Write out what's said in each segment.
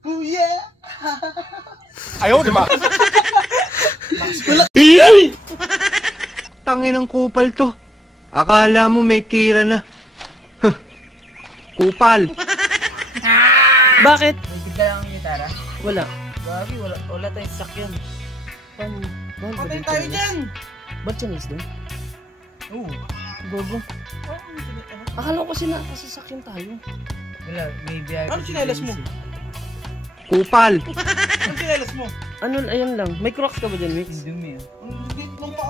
Oh yeah! Ayaw, di ba? Tangin ng kupal to. Akala mo may tira na. Kupal. Bakit? Nagtig ka lang ang gitara? Wala. Grabe, wala tayong sakyan. Patay tayo dyan! Ba't Chinese doon? Oo. Gogo. Akala ko kasi nakasasakyan tayo. Wala, may biyahe. Ano sinelas mo? Kupal. Ano sinelas mo? Ano, ayan lang. May crocs ka ba dyan, Mix? Dumi ah.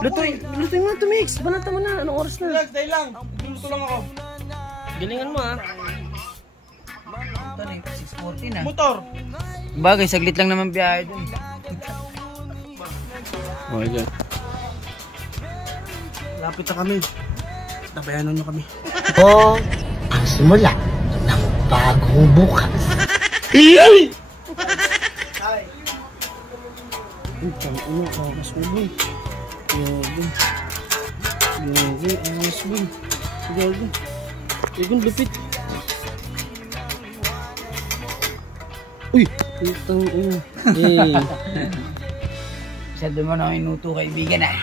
Lutuin mo na ito, Mix. Banata mo na. Anong oras na? Relax, dahil lang. Luluto lang ako. Galingan mo, ah. Ito na yung 640 na. Motor. Bagay, saglit lang naman biyahe dun. Okay, dyan. Lapit na kami. Tabayanan nyo kami. Ito ang simula ng bagong bukas. Ay, tangina, angas mo, boy. Gago. Gago, angas, boy. Gago. Gago, lupit. Uy! Putang ina. Eh. Masyado mo na minuto, kaibigan ah.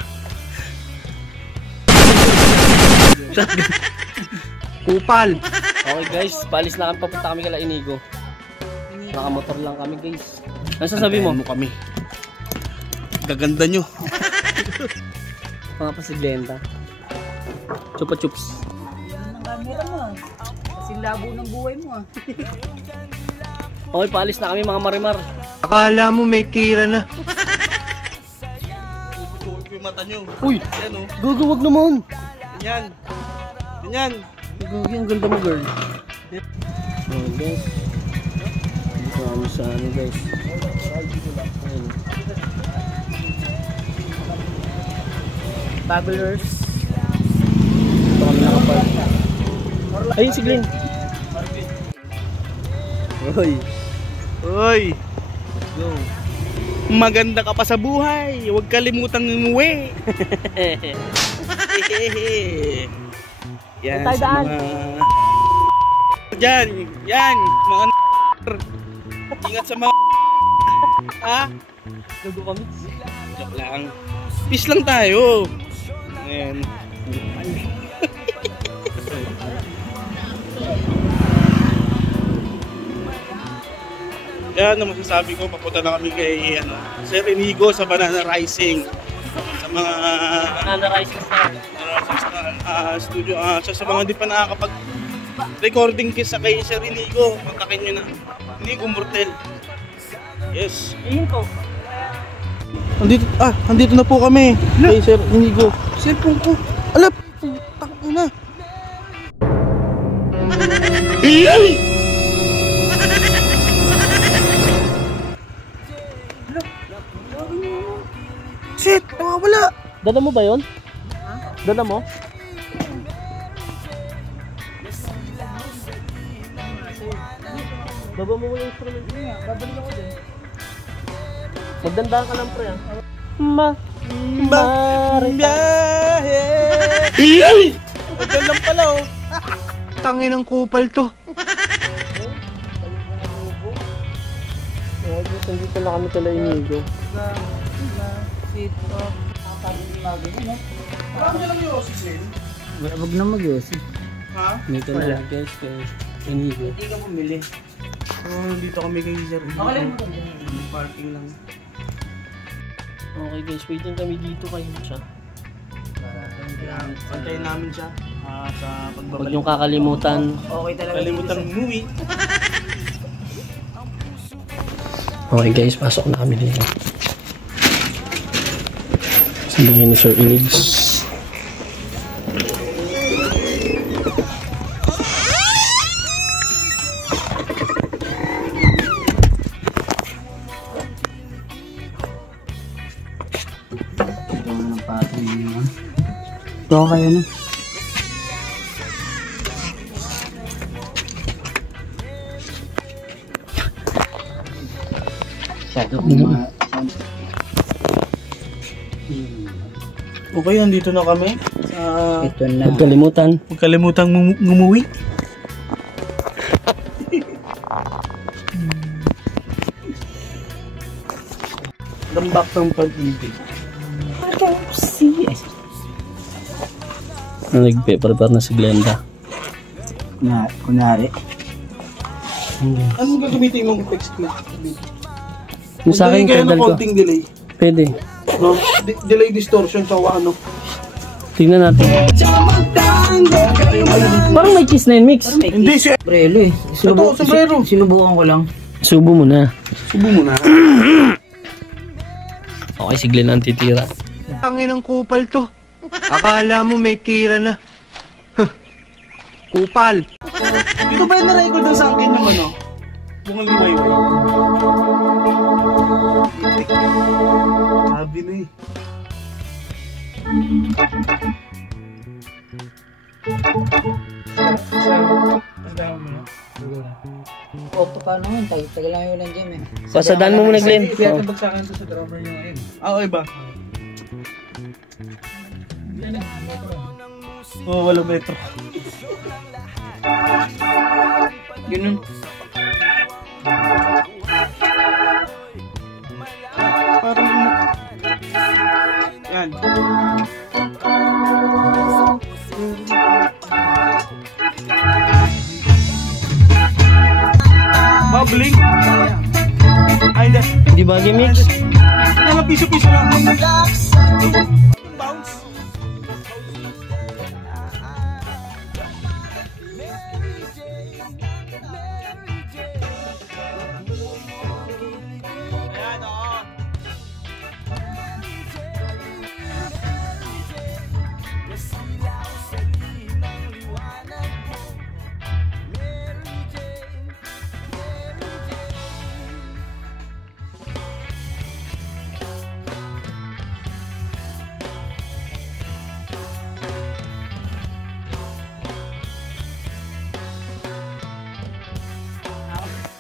Kupal. Okay guys, balis na kami. Papunta kami kala Inigo. Nakamotor lang kami guys. Ano sasabi mo? Antayin mo kami. Gaganda nyo. Mga pasiglenta. Chupa chups. Ang camera mo ah. Kasing labo ng buhay mo ah. Okay, paalis na kami mga marimar. Akala mo may tira na. Tutuwag ko yung mata nyo. Uy! Yan o. Gago, wag naman! Ganyan. Ganyan. Gago, ang ganda mo girl. Oh guys. Dito kami sa ano guys. Ayun. Babblers. Dito kami nakapark. Ayun si Glenn. Uy. Uy. Go. Maganda ka pa sa buhay. Huwag kalimutang umuwi. Yan Tayo sa daan. mga... Yan, mga ingat sa mga ha? Gago kami. Joke lang. Peace lang tayo. Ayan. Yan ang masasabi ko, papunta na kami kay Sir Inigo sa Banana Rising. Sa mga Banana Rising Star. studio, sa mga di pa nakakapag-recording sa kay Sir Inigo, kontakin nyo na. Inigo Mortel. Yes. Ayun ko. Andito na po kami kay Sir Inigo. Cellphone ko. Alap! Takbo na. Shit! Nawawala! Dala mo ba yun? Dala mo? Baba mo yung instrument niya. Babalik ako din. Magdandaan ka lang pre ah. Biyahe! Huwag lang pala oh. Tangin ng kupal to. Dito na kami kala Inigo. Sit up. Marami na lang yung oxygen. Wag na mag-yosi. Ha? Dito na lang guys kay Inigo. Hindi ka bumili. Dito kami kay Sir Inigo. Okay lang mo. Parking lang. Okay guys, waiting kami dito kayo siya. Antayin namin siya sa Huwag pagbabalik. niyong kakalimutan. Okay talaga. Kalimutan umuwi. Okay guys, pasok na kami dito. Sabayan ni Sir Inigs. Ito kayo na. Okay, nandito na kami. Ito na. Huwag kalimutan. Huwag kalimutang umuwi. Tambak ng pag-ibig. Nagpe-prepare na si Glenda. Kunwari. Anong gagamitin mong text clip? Yung sa akin, kaya ng pedal ko. konting delay. Pwede. No? Delay distortion sa ano. Tingnan natin. Parang may cheese na yun, mix. Hindi siya. Brelo eh. Ito, sombrero. Sinubukan ko lang. Subo mo na. Subo mo na. Okay, si Glenn ang titira. Tangin ng kupal to. Akala mo may tira na. Huh. Kupal. Dito ba yung na-record ng sa akin yung ano? Bungal ni Wayway. Sabi na eh. Auto ka naman. Tagal lang yung nandiyan eh. Pasadaan mo muna, Glenn. Kaya bagsakan sa drummer niya ngayon. Ah, okay ba? Oo, 8 metro. Ganun. Parang... Yan. Bubbling? Ay, hindi. Di ba, mix? Mga piso-piso lang. Bounce.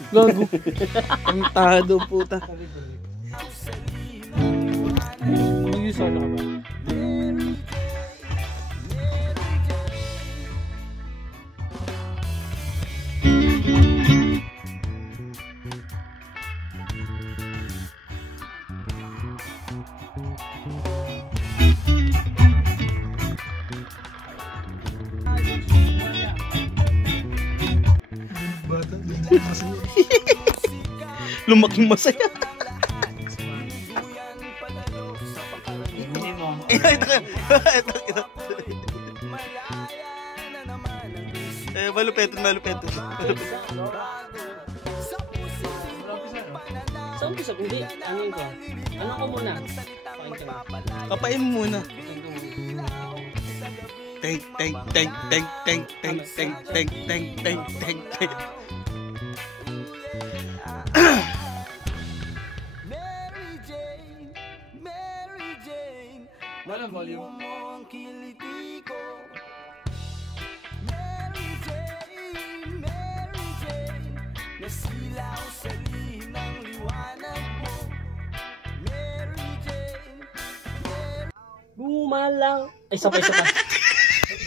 Gago. Ang tado puta. Mag-use ka ba? Lumaking masaya. Ito. Malupeton. Saan ko sa kundi? Ano yun ko? Ano ko muna? Kapain mo muna. Teng. Walang volume. Gumalang. Ay, sabay.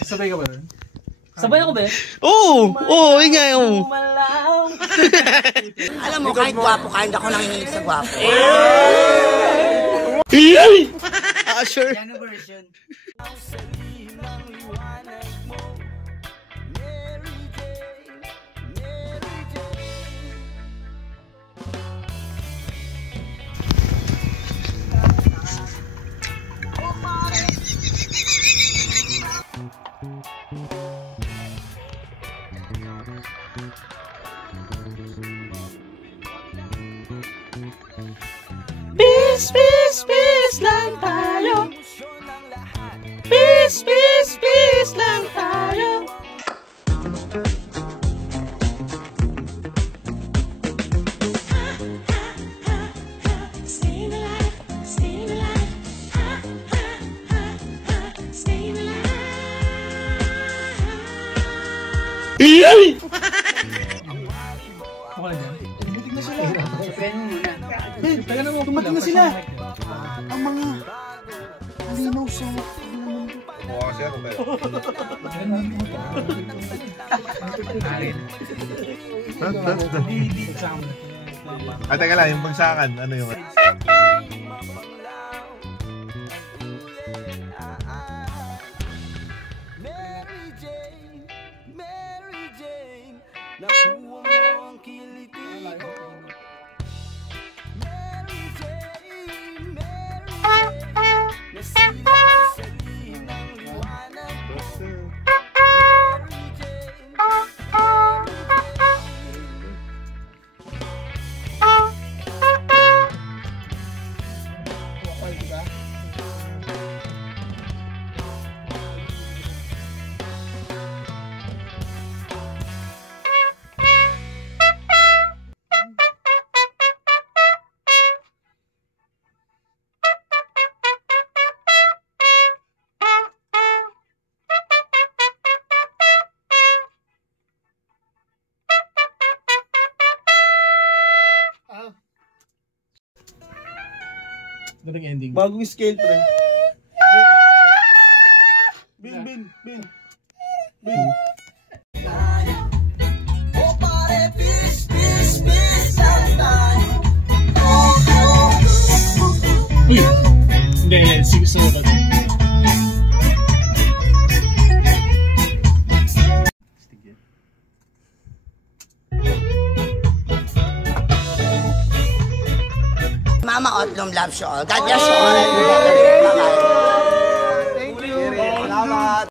Sabay ka ba rin? Sabay ako ba? Oo, ingay mo. Gumalang. Alam mo, kahit gwapo ka, hindi ako nanginginig sa gwapo. Sure. Piano version. Peace lang tayo. Peace lang tayo. Dumating na sila. Ang mga halinaw sa Teka lang, yung bagsakan, ano yung... Dating ending. Bagong scale, pre. Bin. Uy! Hindi, sige sa ulat. Mama Otlum loves you all. God bless you all. Bye-bye. Thank you. Salamat.